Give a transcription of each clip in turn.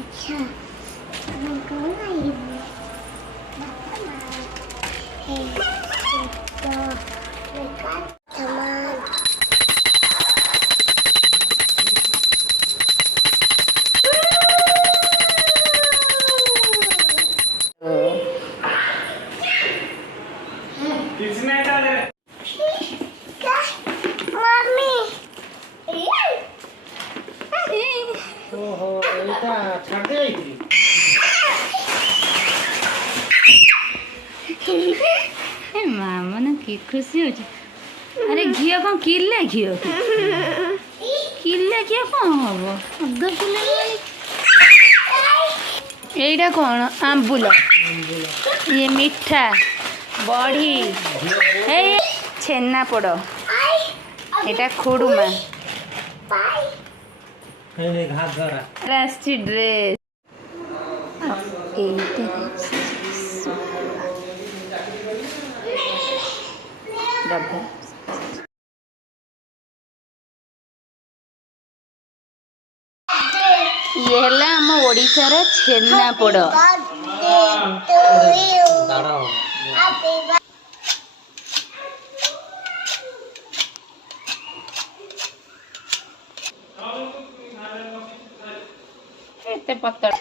अच्छा मैं कौन आई हूँ तो मैं सामान ओहो एटा छाड़ दे ए मामा ना कि खुशी हो। अरे घी कौन किले घी किले घी कौन हम अध किले यहीटा कौन आंबुल ये मिठा बड़ी हे छेना पोड़ एटा खुड़ुमा राष्ट्रीय ड्रेस ये है आम ओडिशार छेना पोड़ एते पत्तर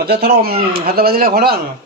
हजार थोड़ा हाथ बाजिले घोड़ा न